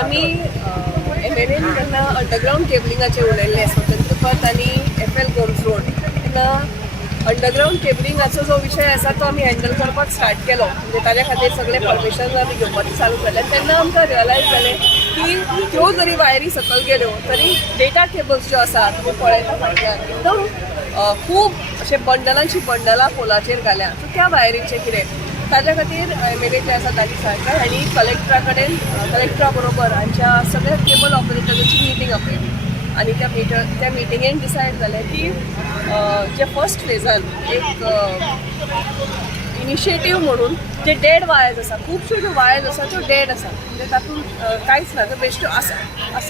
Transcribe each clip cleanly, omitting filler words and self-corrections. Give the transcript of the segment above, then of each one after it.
आम्ही MNN त्यांना underground केबलिंगाचे उडयल्ले स्वतंत्र पथ आणि FL गोम्स रोड तेन्ना अंडरग्राऊंड केबलिंगाचो जो विषय आसा तो आमी हँडल करपाक स्टार्ट केलो म्हणजे ताज्या खातीर सगळे परमिशन आमी घेवपाक चालू केले तेन्ना आमकां रियलायज जालें की त्यो जरी वायरी सकयल गेल्यो तरी डेटा केबल्स ज्यो आसा तुमी पळयता फाटल्यान एकदम खूब अशे बंडलांची बंडलां पोलाचेर घाल्या सो त्या वायरीचें कितें ताज्या खातीर MNN जे आसा ताची सरकार हांणी कलेक्टरा बरोबर हांच्या सगळ्या केबल ऑपरेटरांची मिटींग आपयली आणि त्या मिटिंगेन डिसायड जालें की जे फर्स्ट फेजान एक इनिशिएटीव म्हणून जे डेड वायर्स आसा खुबश्यो ज्यो वायर्स आसा त्यो डेड आसा म्हणजे तातूंत कांयच ना त्यो बेश्ट्यो आसा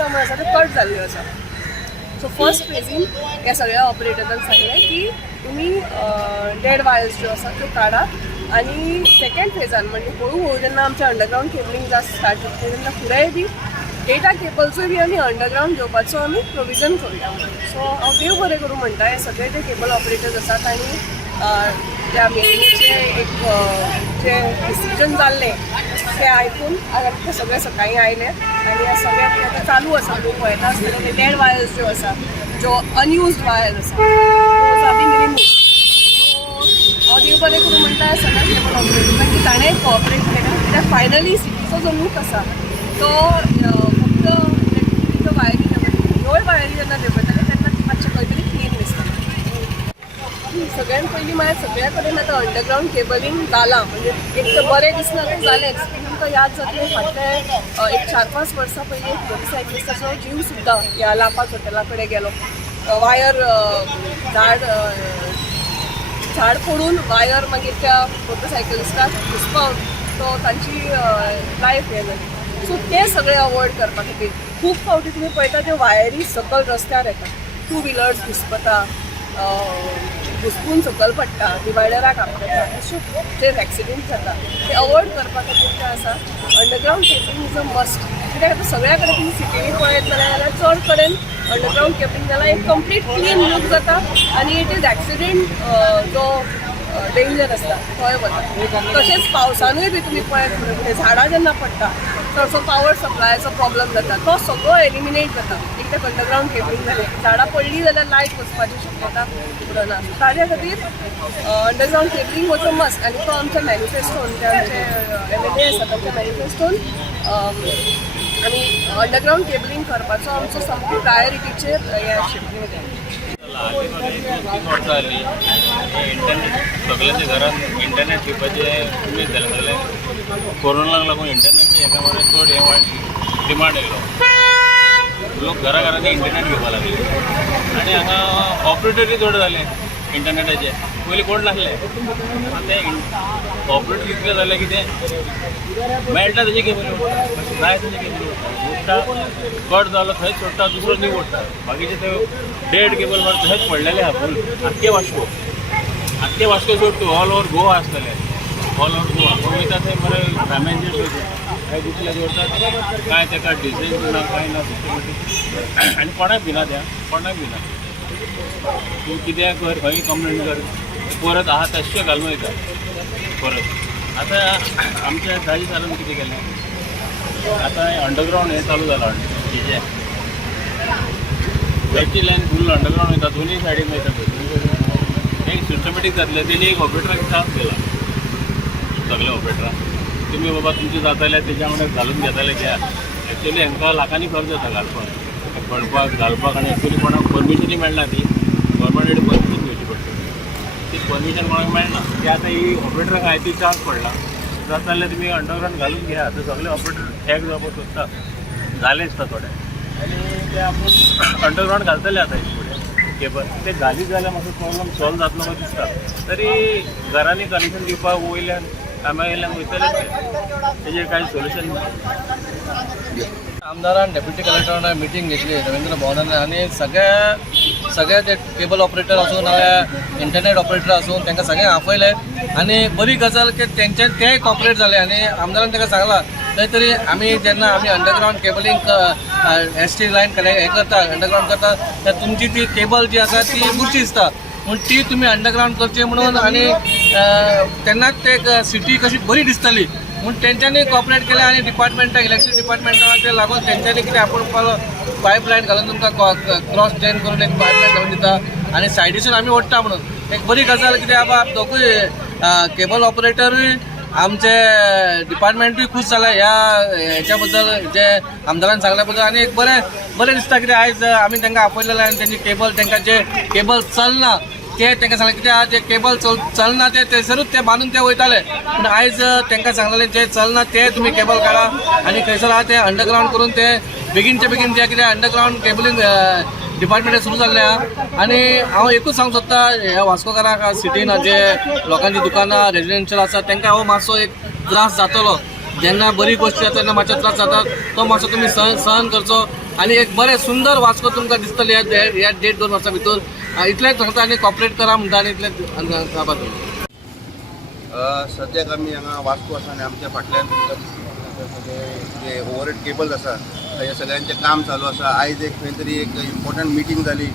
म्हणून आसा त्यो कट जाल्ल्यो आसा सो फर्स्ट फेजीन ह्या सगळ्या ऑपरेटरांक सांगलें की तुमी डेड वायर्स ज्यो आसा त्यो काडा आणि सेकंड फेजान म्हणजे हळू जेन्ना आमचें अंडरग्राऊंड केबलिंग जास्त स्टार्ट जातलें तेन्ना फुडेंय बी डेटा केबल्सूय बी आमी अंडरग्राऊंड घेवपाचो आमी प्रोविजन करूया सो हांव देव बरें करूं म्हणटा हे सगळे जे केबल ऑपरेटर्स आसात आनी त्या मिटिंगेचे एक जे डिसिजन जाल्लें तें आयकून ते सगळे सकाळीं आयले आनी ह्या सगळ्याक आतां चालू आसा तुमी पळयता आसतले ते डेड वायर्स ज्यो आसा ज्यो अनयुज्ड वायर्स आसा त्यो आमी रिमूव हांव देव बरें करूं म्हणटा सगळ्या केबल ऑपरेटर्सांक की ताणें कॉपरेट केलें कित्याक फायनली सिटीचो जो लूक आसा तो फक्त इलेक्ट्रिसिटीच्यो वायरी ह्योय वायरी जेन्ना देंवयतले तेन्ना मातशें खंय तरी क्लीन दिसता सगळ्यान पयलीं म्हळ्यार सगळ्या कडेन आतां अंडरग्राऊंड केबलिंग जालां म्हणजे एक तर बरें दिसना तें जालेंच तुमकां याद जातलें फाटले एक 4-5 वर्सां पयलीं एक मोटरसायकलिस्टाचो जीव सुद्दां ह्या लापास हॉटेला कडेन गेलो वायर झाड पडून वायर मागीर त्या मोटरसायकलिस्टाक घुसपावन तो तांची लायफ हें जाली सो ते सगळे अवॉयड करपा खातीर खूब फावटी तुमी पळयता त्यो वायरी सकयल रस्त्यार येता 2 व्हिलर्स घुसपता घुसपून सकयल पडटा डिवायडराक आपयता अशे जे एक्सिडेंट जाता ते अवॉयड करपा खातीर जें आसा underground cabling is a must कित्याक आतां सगळ्या कडेन तुमी सिटीनी पळयत जाल्यार चड कडेन अंडरग्राऊंड केबलिंग जाल्यार एक कंप्लीट क्लीन लूक जाता आनी इट इज एक्सिडेंट जो डेंजर आसता थंय वता तशेंच पावसानूय बी तुमी पळयत झाडां जेन्ना पडटा चडसो पावर सप्लायाचो प्रॉब्लम जाता तो सगळो एलिमिनेट जाता एक तर अंडरग्राऊंड केबलिंग जालें झाडां पडली जाल्यार लायट वचपाची शक्यता उरना ताज्या खातीर underground cabling was a must आनी तो आमच्या मॅनिफेस्टोन जे आमचे MNN आसा तांच्या मॅनिफेस्टोन आमी अंडरग्राऊंड केबलिंग करपाचो आमचो सामको प्रायोरिटीचेर हें आशिल्लें इंटरनेट सगळ्यांच्या घरात इंटरनेट घेवपाचे उमेद जालें जाल्यार कोरोनाक लागून इंटरनेटचे हेका मरे चड हें वाडली डिमांड येयलो लोक घराघरांनी इंटरनेट घेवपाक लागले आनी हांगा ऑपरेटरूय चड जाले इंटरनेटाचे पयलीं कोण नासले ते ऑपरेटर कितले जाले कितें मेळटा तेजे केबल जाय तेजे केबल ओडटा कट जालो थंयच सोडटा दुसरो न्यू ओडटा बाकीचे ते डेड केबल मार थंयच पडलेले आहा फूल आख्खे वास्को सोडटा ऑल ओवर गोवा आसतले ऑल ओवर गोवा वयता थंय मरे डॅमेजीस कांय दुसरे जोडटात कांय ताका डिझायन ना कांय ना सिस्टमॅटीक आनी कोणाक भिना त्या कोणाक भिना तूं कित्याक कर खंय कंप्लेंट कर परत आहा तशें घालून वयता परत आतां आमच्या जाय सारून कितें केलें आतां अंडरग्राऊंड हें चालू जालां हेजें लायटी लायन फूल अंडरग्राऊंड वयता दोनूय सायडीन वयता एक सिस्टमॅटीक जातलें तेणी एक ऑपरेटराक चान्स दिला सगळे ऑपरेटराक तुमी बाबा तुमचें जातालें तेच्या वांगडा घालून घेताले घ्या एक्चुअली हांकां लाखांनी खर्च जाता घालपाक पडपाक घालपाक आनी एक्चुअली कोणाक परमिशनूय मेळना ती गव्हर्मेंट परमिशन घेवची पडटा ती परमिशन कोणाक मेळना ती आतां ही ऑपरेटराक हाय ती चान्स पडला जाता जाल्यार तुमी अंडरग्राऊंड घालून घ्या आतां सगळे ऑपरेटर टॅग जावपाक सोदता जाले आसता थोडे आनी ते आपूण अंडरग्राऊंड घालतले आतां फुडें केबल ते घालीत जाल्यार मातसो प्रॉब्लम सॉल्व जातलो कसो दिसता तरी घरांनी कनेक्शन दिवपाक वयल्यान कामां येयल्यान वयतलेच तेजेर कांय सोल्युशन ना आमदारान डेप्युटी कलेक्टरान मिटींग घेतली रवींद्र भवनान आनी सगळ्या जे केबल ऑपरेटर आसूं नाल्यार इंटरनेट ऑपरेटर आसूं तांकां सगळ्यांक आपयले आनी बरी गजाल की तेंय कॉपरेट जाले आनी आमदारान तांकां सांगलां थंय तरी आमी जेन्ना आमी अंडरग्राऊंड केबलिंग ST लायन हे करता अंडरग्राऊंड करता तर तुमची ती केबल जी आसा ती बुरशी दिसता पूण ती तुमी अंडरग्राऊंड करची म्हणून आनी तेन्नाच ते सिटी कशी बरी दिसतली म्हणून तेंच्यांनी कॉपरेट केलें आनी डिपार्टमेंटाक इलेक्ट्रीक डिपार्टमेंटाक लागून तेंच्यांनी कितें आपूण पायपलायन घालून तुमकां क्रॉस ड्रेन करून एक पायपलायन घालून दिता आनी सायडीसून आमी ओडटा म्हणून एक बरी गजाल कितें आबा दोगूय केबल ऑपरेटरूय आमचे डिपार्टमेंटूय खूश जाला ह्याच्या बद्दल जे आमदारान सांगल्या बद्दल आनी एक बरें दिसता कितें आयज आमी तांकां आपयलेलें आनी तेंची केबल तांकां जे केबल चलना ते तांकां सांगलें कित्याक जे केबल चलना ते थंयसरूच ते बांदून ते वयताले पूण आयज तांकां सांगलेलें जे चलना ते तुमी केबल काडा आनी खंयसर आहा ते अंडरग्रावंड करून ते बेगीनचे बेगीन जे कितें अंडरग्रावंड केबलिंग डिपार्टमेंट सुरू जाल्लें आहा आनी हांव एकूच सांगूंक सोदता ह्या वास्कोकाराक सिटीन जे लोकांची दुकानां रेजिडेन्शियल आसा तांकां हो मातसो एक त्रास जातलो जेन्ना बरी गोश्टी जाता तेन्ना मातसो त्रास जाता तो मातसो तुमी सहन करचो आनी एक बरें सुंदर वास्को तुमकां दिसतलें ह्या 1.5-2 वर्सां भितर इतलेंच सांगता आनी कॉपरेट करा म्हणटा आनी इतलेंच आभार. सद्याक आमी हांगा वास्को आसा आनी आमच्या फाटल्यान तुमकां दिसता सगळे जे ओवरहेड केबल्स आसा हे सगळ्यांचें काम चालू आसा. आयज एक खंय तरी एक इम्पॉर्टंट मिटींग जाली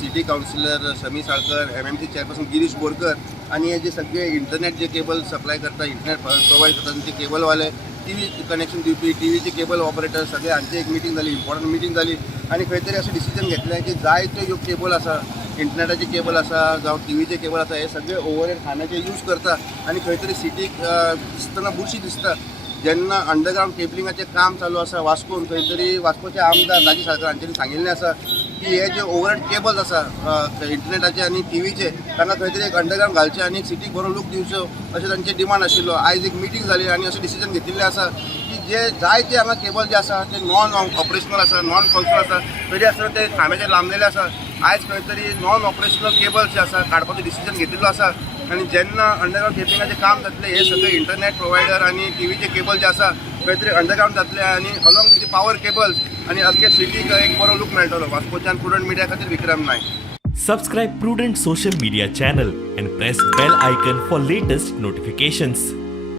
सिटी कावन्सिलर समी साळकर, MMC चेअरपर्सन गिरीश बोरकर आणि हे जे सगळे इंटरनेट जे केबल सप्लाय करता इंटरनेट प्रोवायड करता ते केबलवाले TV कनेक्शन दिवपी TVचे केबल ऑपरेटर सगळे हांची एक मिटींग जाली इम्पॉर्टंट मिटींग जाली आनी खंय तरी अशें डिसिजन घेतलें की जायत्यो ह्यो केबल आसा इंटरनेटाचे केबल आसा जावं TVचे केबल आसा हे सगळे ओवरहेड खाण्याचे यूज करता आनी खंय तरी सिटीक दिसतना बुरशी दिसता जेन्ना अंडरग्रावंड केबलिंगाचें काम चालू आसा वास्कोन खंय तरी वास्कोचे आमदार राजेश साळकर हांच्यांनी सांगिल्लें आसा की हे जे ओवरहेड केबल्स आसा इंटरनेटाचे आनी TVचे तांकां खंय तरी एक अंडरग्रावंड घालचे आनी सिटीक बरो लूक दिवचो अशें तांचे डिमांड आशिल्लो. आयज एक मिटींग जाली आनी अशें डिसिजन घेतिल्लें आसा की जे जायते हांगा केबल जे आसा ते नॉन ऑपरेशनल आसा नॉन फंक्शनल आसा तरी आसतना ते खांब्याचेर लांबलेले आसा. आयज खंय तरी नॉन ऑपरेशनल केबल्स जे आसा काडपाचो डिसिजन घेतिल्लो आसा आनी जेन्ना अंडरग्रावंड केबलिंगाचें काम जातलें हे सगळे इंटरनेट प्रोवायडर आनी TVचे केबल जे आसा खंय तरी अंडरग्रावंड जातले आनी along with the power cables आनी अख्खे सिटीक एक बरो लूक मेळटलो. वास्कोच्यान प्रुडंट मिडिया खातीर विक्रम नायक. Subscribe Prudent social media channel and press bell icon for latest notifications.